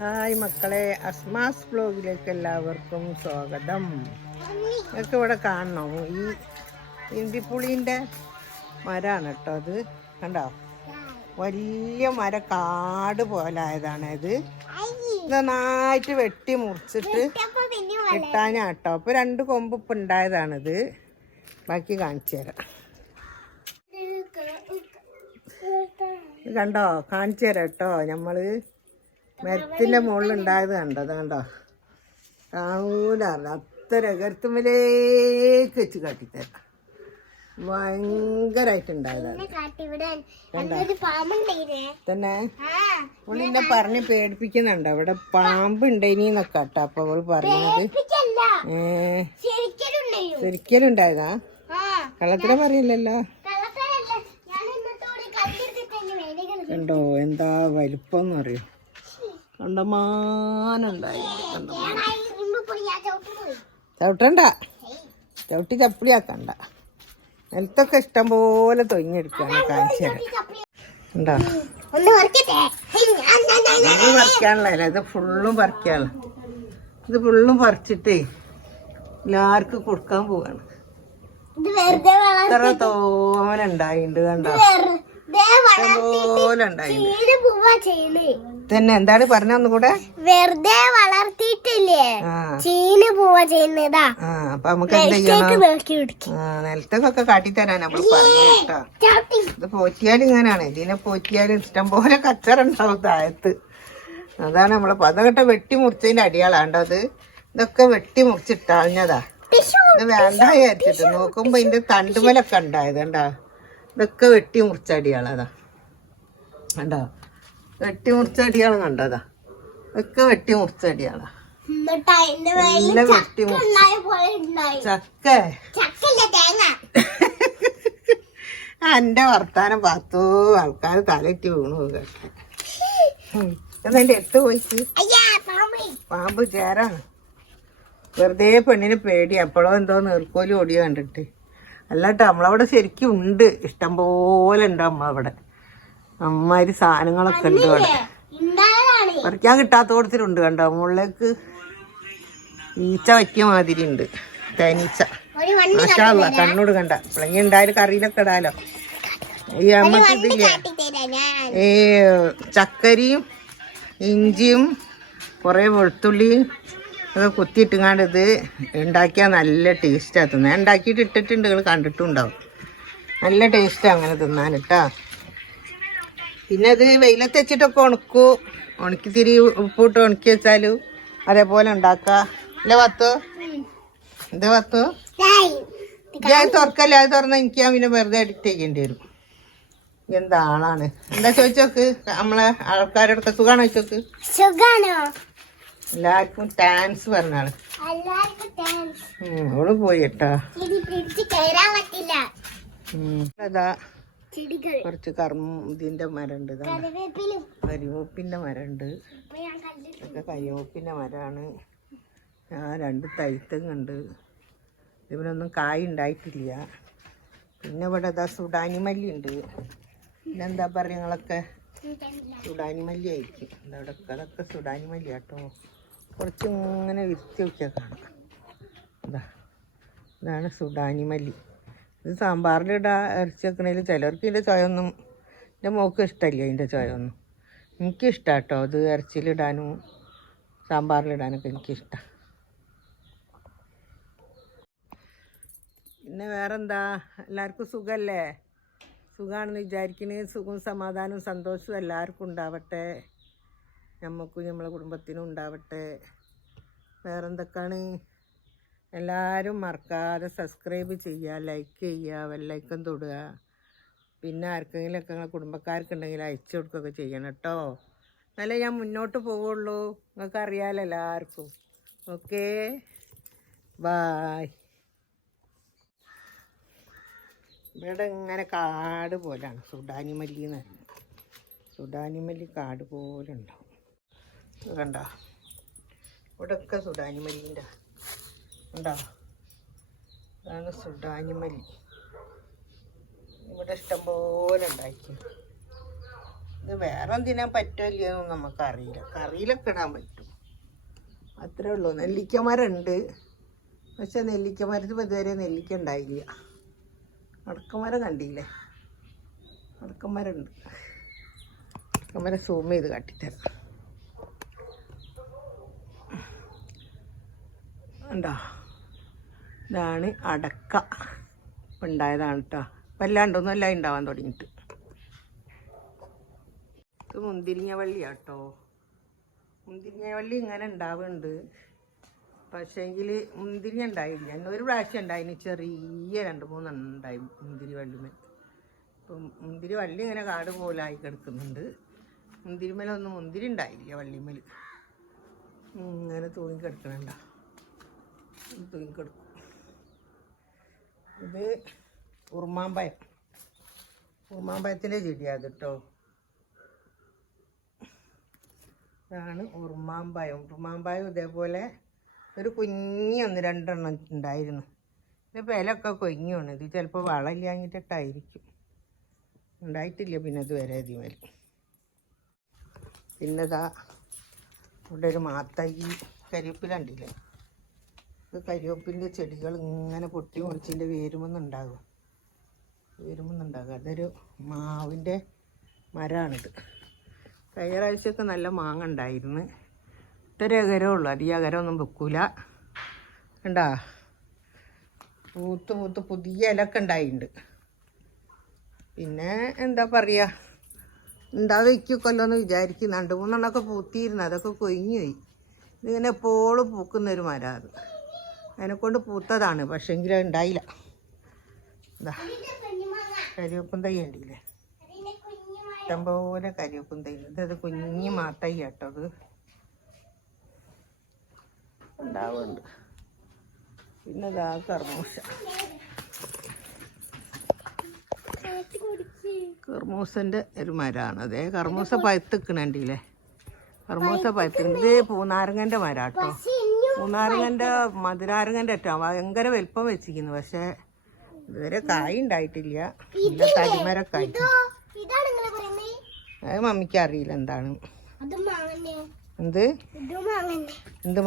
Hi മക്കളെ അസ്മാസ് ബ്ലോഗിലേക്ക് എല്ലാവർക്കും സ്വാഗതം. നിങ്ങൾക്ക് ഇവിടെ കാണണോ? ഈ ഇന്തിപ്പുളീന്റെ മരമാണ് കേട്ടോ അത്. കണ്ടോ? വലിയ മര കാട് പോലായതാണ് ഇത് നന്നായിട്ട് വെട്ടി മുറിച്ചിട്ട് കിട്ടാനാട്ടോ അപ്പോൾ രണ്ട് കൊമ്പ് ഇപ്പം ഉണ്ടായതാണിത്. ബാക്കി കാണിച്ചു തരാം. കണ്ടോ? കാണിച്ചു തരാം കേട്ടോ. നമ്മൾ മരത്തിന്റെ മുകളിൽ ഉണ്ടായത് കണ്ടോ? അത് കണ്ടോ കാണൂല അത്ര എകർത്തുമ്പിലേക്ക് വെച്ച് കാട്ടിത്തരാം. ഭയങ്കരായിട്ടുണ്ടായതാണ്. തന്നെ? പറഞ്ഞ് പേടിപ്പിക്കുന്നുണ്ട്. അവിടെ പാമ്പ് ഉണ്ടേനിന്നൊക്കെ കേട്ടോ അപ്പൊ അവൾ പറഞ്ഞത് ഏ ശരിക്കലും ഉണ്ടായതാ കള്ളത്തിനെ പറയില്ലല്ലോ? കണ്ടോ എന്താ വലുപ്പം എന്ന് അറിയോ? കണ്ടമാനുണ്ടായി. ചവിട്ടണ്ട. ചവിട്ടി ചപ്പിളിയാക്കണ്ട. നിലത്തൊക്കെ ഇഷ്ടം പോലെ തൊഴിഞ്ഞെടുക്കാണ് കാണിച്ചു. ഉണ്ടോ ഇത് പറിക്കാനുള്ള ഇത് ഫുള്ളും പറിക്കാനുള്ള. ഇത് ഫുള്ളും പറിച്ചിട്ടേ എല്ലാവർക്കും കൊടുക്കാൻ പോവാണ്. ഇത്ര തോമനുണ്ടായിണ്ട് കണ്ടോ? പോലെ തന്നെ എന്താണ് പറഞ്ഞ ഒന്നുകൂടെ? വെറുതെ വളർത്തിയിട്ടില്ലേ? ചീന പൂവ ചെയ്യുന്നതാ. അപ്പൊ നമുക്ക് എന്ത് ചെയ്യണം? നോക്കി പിടിക്കും ആ നിലത്തൊക്കെ കാട്ടിത്തരാൻ നമ്മൾ ഇത് പോറ്റിയാലും ഇങ്ങനെയാണ് ഇതിനെ പോറ്റിയാലും ഇഷ്ടം പോലെ കച്ചറുണ്ടാവും താഴത്ത്. അതാണ് നമ്മളെ പതകട്ട വെട്ടി മുറിച്ചതിന്റെ അടിയാളാണ്ടോ അത്. ഇതൊക്കെ വെട്ടി മുറിച്ചിട്ടാഞ്ഞതാ ഇത് വേണ്ട വിചാരിച്ചിട്ട് നോക്കുമ്പോ ഇതിന്റെ തണ്ടുമലൊക്കെ ഉണ്ടായത് കണ്ടോ ഇതൊക്കെ വെട്ടി മുറിച്ച അടിയാളതാ കണ്ടോ? വെട്ടി മുറിച്ചടിയാണ് കണ്ടതാ. ഒക്കെ വെട്ടി മുറിച്ചടിയാണ് നല്ല വെട്ടി ചക്ക എന്റെ വർത്താനം പത്തു. ആൾക്കാർ തലയിട്ട് വീണു കേട്ടെ. എന്നെ എടുത്ത് പോയി പാമ്പ്. ചേരാണ്. വെറുതെ പെണ്ണിന് പേടി. എപ്പോഴോ എന്തോ നീർക്കോലി ഓടിയോ കണ്ടിട്ട്. അല്ലാട്ടോ നമ്മളവിടെ ശരിക്കും ഉണ്ട്. ഇഷ്ടം പോലെ ഉണ്ട് അമ്മ അവിടെ. അമ്മാതിരി സാധനങ്ങളൊക്കെ ഉണ്ട് പറിക്കാൻ കിട്ടാത്ത കൊടുത്തിട്ടുണ്ട് കണ്ടോ? മുകളിലേക്ക് ഈച്ച വയ്ക്കിയ മാതിരി ഉണ്ട്. തേനീച്ച. മാഷാള്ള കണ്ണോട് കണ്ട. പിള്ളങ്ങി ഉണ്ടായാലും കറിയിലൊക്കെ ഇടാലോ. ഈ അമ്മയ്ക്ക് ഇതില്ലേ? ഈ ചക്കരിയും ഇഞ്ചിയും കുറേ വെളുത്തുള്ളിയും അത് കുത്തിയിട്ടുങ്ങാണ്ട് ഇത് ഉണ്ടാക്കിയാൽ നല്ല ടേസ്റ്റാണ് തിന്നാൻ. ഉണ്ടാക്കിയിട്ട് ഇട്ടിട്ടുണ്ട് നിങ്ങൾ കണ്ടിട്ടുണ്ടാവും. നല്ല ടേസ്റ്റാണ് അങ്ങനെ തിന്നാൻ കേട്ടോ പിന്നെ അത് വെയിലത്ത് വെച്ചിട്ടൊക്കെ ഉണക്കൂ. ഉണക്കി തിരി ഉപ്പിട്ട് ഉണക്കി വെച്ചാലും അതേപോലെ ഉണ്ടാക്കാം. അല്ലേ വത്തു? എന്താ വത്തു? ഞാൻ തുറക്കല്ല? അത് തുറന്ന എനിക്ക് ഞാൻ പിന്നെ വെറുതെ എഡിറ്റ് ചെയ്യേണ്ടി വരും. എന്താ ആളാണ്? എന്താ ചോദിച്ചോക്ക്? നമ്മളെ ആൾക്കാരോടൊക്കെ സുഖാണോ ചോദിച്ചോക്ക്? സുഖാണോ? എല്ലാവർക്കും പറഞ്ഞാണ് താങ്ക്സ് ഉം, അവൾ പോയി കേട്ടാ. ഇത് പിടിച്ച് കയറാൻ പറ്റില്ല. അതാ. കുറച്ച് കർമ്മ ഇതിന്റെ മരമുണ്ട്. കരിവേപ്പിന്റെ മരമുണ്ട് ഇതൊക്കെ കരിവേപ്പിന്റെ മരമാണ്. ആ രണ്ട് തൈത്തങ്ങുണ്ട്. ഇതിനൊന്നും കായ് ഉണ്ടായിട്ടില്ല. പിന്നെ ഇവിടെ ഇതാ സുഡാനി മല്ലി ഉണ്ട് പിന്നെന്താ പറയുക നിങ്ങളൊക്കെ? സുഡാനി മല്ലി ആയിരിക്കും ഇവിടെ അതൊക്കെ സുഡാനി മല്ലി കേട്ടോ കുറച്ച് ഇങ്ങനെ വിരിച്ച് വെച്ചാൽ കാണാം ഇതാ. ഇതാണ് സുഡാനി മല്ലി. ഇത് സാമ്പാറിലിടാ ഇറച്ചി വെക്കണേൽ ചിലർക്ക് ഇതിന്റെ ചൊയൊന്നും എന്റെ മോൾക്ക് ഇഷ്ടമില്ല ഇതിന്റെ ചൊയൊന്നും. എനിക്കിഷ്ടം കേട്ടോ ഇത് ഇറച്ചിയിലിടാനും സാമ്പാറിലിടാനൊക്കെ എനിക്കിഷ്ടം. പിന്നെ വേറെന്താ? എല്ലാവർക്കും സുഖമല്ലേ സുഖമാണെന്ന് വിചാരിക്കുന്നത് സുഖവും സമാധാനവും സന്തോഷവും എല്ലാവർക്കും ഉണ്ടാവട്ടെ. നമുക്കും നമ്മളെ കുടുംബത്തിനും ഉണ്ടാവട്ടെ. വേറെന്തൊക്കെയാണ് എല്ലാവരും മറക്കാതെ സബ്സ്ക്രൈബ് ചെയ്യുക ലൈക്ക് ചെയ്യുക വെല്ലൈക്കൻ തൊടുക. പിന്നെ ആർക്കെങ്കിലുമൊക്കെ നിങ്ങളെ കുടുംബക്കാർക്കുണ്ടെങ്കിൽ അയച്ചു കൊടുക്കുകയൊക്കെ ചെയ്യണം കേട്ടോ. എന്നാലേ ഞാൻ മുന്നോട്ട് പോവുള്ളൂ. നിങ്ങൾക്ക് അറിയാമല്ലോ എല്ലാവർക്കും. ഓക്കേ ബായ് ഇവിടെ ഇങ്ങനെ കാട് പോലാണ്. സുഡാനി മല്ലി എന്ന് സുഡാനി മല്ലി കാട് പോലെ ഉണ്ടാവും. കണ്ടോ? ഇവിടെയൊക്കെ സുഡാനി മല്ലിന്റെ ഉണ്ടോ? ഇതാണ് സുഡാനിമലി ഇവിടെ ഇഷ്ടംപോലെ ഉണ്ടാക്കി ഇത് വേറെ എന്തിനാ പറ്റില്ലെന്നൊന്നും നമുക്കറിയില്ല. കറിയിലൊക്കെ ഇടാൻ പറ്റും. അത്രേ ഉള്ളൂ. നെല്ലിക്കമരമുണ്ട് പക്ഷെ നെല്ലിക്കമരത്തിൽ ഇതുവരെ നെല്ലിക്ക ഉണ്ടായില്ല. അടക്കമരം കണ്ടില്ലേ? അടക്കമരം ഉണ്ട് സൂം ചെയ്ത് കാട്ടിത്തരാം. ഉണ്ടോ? ഇതാണ് അടക്ക. ഉണ്ടായതാണ് കേട്ടോ ഇപ്പം അല്ലാണ്ടൊന്നും എല്ലാം ഉണ്ടാവാൻ തുടങ്ങിയിട്ട്. ഇത് മുന്തിരിങ്ങ വള്ളിയാണ് കേട്ടോ മുന്തിരിങ്ങ വള്ളി ഇങ്ങനെ ഉണ്ടാവുന്നുണ്ട്. പക്ഷേങ്കിൽ മുന്തിരിങ്ങ ഉണ്ടായില്ല. എന്നെ ഒരു പ്രാവശ്യം ഉണ്ടായിന്. ചെറിയ രണ്ട് മൂന്നെണ്ണം ഉണ്ടായി മുന്തിരി വള്ളിമേൽ. ഇപ്പം മുന്തിരി വള്ളി ഇങ്ങനെ കാട് പോലായി കിടക്കുന്നുണ്ട്. മുന്തിരിമേലൊന്നും മുന്തിരി ഉണ്ടായില്ല വള്ളിമേൽ. ഇങ്ങനെ തൂങ്ങി തൂങ്ങിക്കിടക്കും തൂങ്ങി കിടക്കും. ഇത് ഉറുമാമ്പയം ഉറുമാമ്പയത്തിന്റെ ചെടിയാണ് കേട്ടോ. ഇതാണ് ഉറുമാമ്പയം ഉറുമാമ്പയം ഇതേപോലെ ഒരു കുഞ്ഞി ഒന്ന് രണ്ടെണ്ണം ഉണ്ടായിരുന്നു. ഇതിപ്പോൾ ഇലയൊക്കെ കൊഞ്ഞാണ് ഇത് ചിലപ്പോൾ വളമില്ലാഞ്ഞിട്ടായിരിക്കും. ഉണ്ടായിട്ടില്ല പിന്നെ ഇതുവരെ ഇതിമേൽ പിന്നെ ഇതാ ഇവിടെ ഒരു മാത്തൈ കരിവേപ്പിലുണ്ടില്ലേ ഇത് കരിവേപ്പിന്റെ ചെടികൾ ഇങ്ങനെ പൊട്ടി മുറിച്ചിന്റെ വേരുമെന്നുണ്ടാകും. വേരുമെന്നുണ്ടാകും. അതൊരു മാവിന്റെ മരമാണിത് കഴിഞ്ഞ പ്രാവശ്യമൊക്കെ നല്ല മാങ്ങ ഉണ്ടായിരുന്നു. ഇത്ര അകരമേ ഉള്ളൂ. അധികം അകരമൊന്നും വെക്കൂല. കണ്ടാ? പൂത്ത് പൂത്ത് പുതിയ ഇലക്കെ ഉണ്ടായിട്ടുണ്ട് പിന്നെ എന്താ പറയുക എന്താ വയ്ക്കൊല്ലോ എന്ന് വിചാരിക്കും രണ്ട് മൂന്നെണ്ണമൊക്കെ പൂത്തിയിരുന്നു. അതൊക്കെ കൊയിഞ്ഞു പോയി ഇതിങ്ങനെ എപ്പോഴും പൂക്കുന്നൊരു മരമാണ് അതിനെക്കൊണ്ട് പൂത്തതാണ് പക്ഷെങ്കിൽ ഉണ്ടായില്ല. എന്താ കരിവേപ്പും തൈ ഉണ്ടല്ലേ ഇഷ്ടംപോലെ കരിവേപ്പും തൈ. ഇതത് കുഞ്ഞു മാത്തൈ കേട്ടോ അത്. ഉണ്ടാവുന്നുണ്ട്. പിന്നെ ഇതാ കർമൂസ. കർമൂസന്റെ ഒരു മരമാണ് അതേ കർമൂസ പഴുത്തിക്കണണ്ടില്ലേ കർമൂസ പഴുത്തിക്കണ. ഇത് പൂനാരങ്ങന്റെ മരം പൂനാരങ്ങന്റെ മധുരാരങ്ങന്റെ ഏറ്റവും ഭയങ്കര വലിപ്പം വെച്ചിരിക്കുന്നു. പക്ഷേ ഇതുവരെ കായ് ഉണ്ടായിട്ടില്ല. തരിമരൊക്കെ ആയിട്ട്. അത് മമ്മിക്ക് അറിയില്ല എന്താണ്. എന്ത്? എന്ത്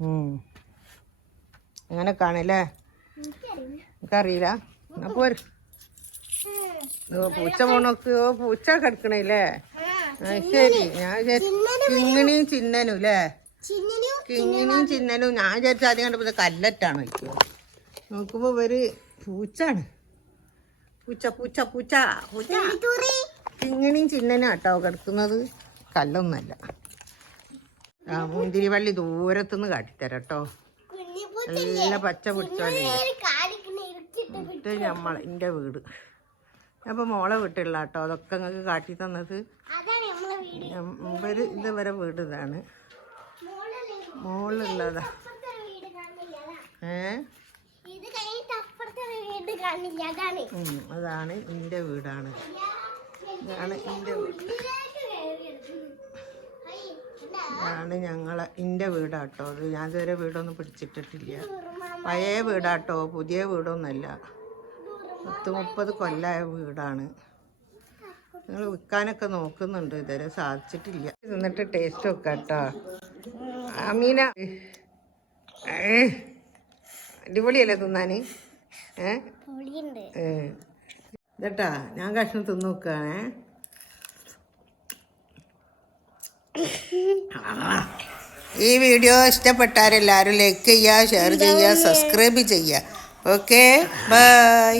ഉം. അങ്ങനെ കാണല്ലേ എനിക്കറിയില്ല. ഉം. ഓ, പൂച്ച പോണോക്ക്. ഓ പൂച്ച കിടക്കണില്ലേ? ശരി. ഞാൻ കിങ്ങിണിയും ചിന്നനും അല്ലേ? കിങ്ങിണിയും ചിന്നനും. ഞാൻ വിചാരിച്ച ആദ്യം കണ്ടപ്പോ കല്ലറ്റാണ് വയ്ക്കുക നോക്കുമ്പോ ഇവർ പൂച്ചാണ്. പൂച്ച പൂച്ച പൂച്ച പൂച്ച. കിങ്ങിണിയും ചിന്നനും ആട്ടോ കിടക്കുന്നത്. കല്ലൊന്നല്ല. ആ മുന്തിരി വള്ളി ദൂരത്തുനിന്ന് കാട്ടിത്തരാം കേട്ടോ. നല്ല പച്ച പിടിച്ചോ ഞമ്മൾ എന്റെ ഇത് നമ്മൾ എന്റെ വീട്. അപ്പോൾ മോളെ വീട്ടിലുള്ള കേട്ടോ അതൊക്കെ നിങ്ങൾക്ക് കാട്ടി തന്നത്. ഇവർ ഇതുവരെ വീട് ഇതാണ് മോളുള്ളതാ ഏ? അതാണ്. എന്റെ എന്റെ വീടാണ്. ഇതാണ് എന്റെ വീട് ഇതാണ് ഞങ്ങളെ എന്റെ വീടാട്ടോ. അത് ഞാൻ ഇതുവരെ വീടൊന്നും പിടിച്ചിട്ടിട്ടില്ല. പഴയ വീടാട്ടോ പുതിയ വീടൊന്നുമല്ല പത്ത് മുപ്പത് കൊല്ലമായ വീടാണ്. നിങ്ങൾ വിൽക്കാനൊക്കെ നോക്കുന്നുണ്ട്. ഇതുവരെ സാധിച്ചിട്ടില്ല. എന്നിട്ട് ടേസ്റ്റ് നോക്കാം കേട്ടോ അമീന അടിപൊളിയല്ലേ തിന്നാൻ ഏട്ടാ. ഇതട്ടാ ഞാൻ കഷ്ണം തിന്ന് നോക്കുകയാണേ ഈ വീഡിയോ ഇഷ്ടപ്പെട്ടാരെല്ലാവരും ലൈക്ക് ചെയ്യുക ഷെയർ ചെയ്യുക സബ്സ്ക്രൈബ് ചെയ്യുക. Okay bye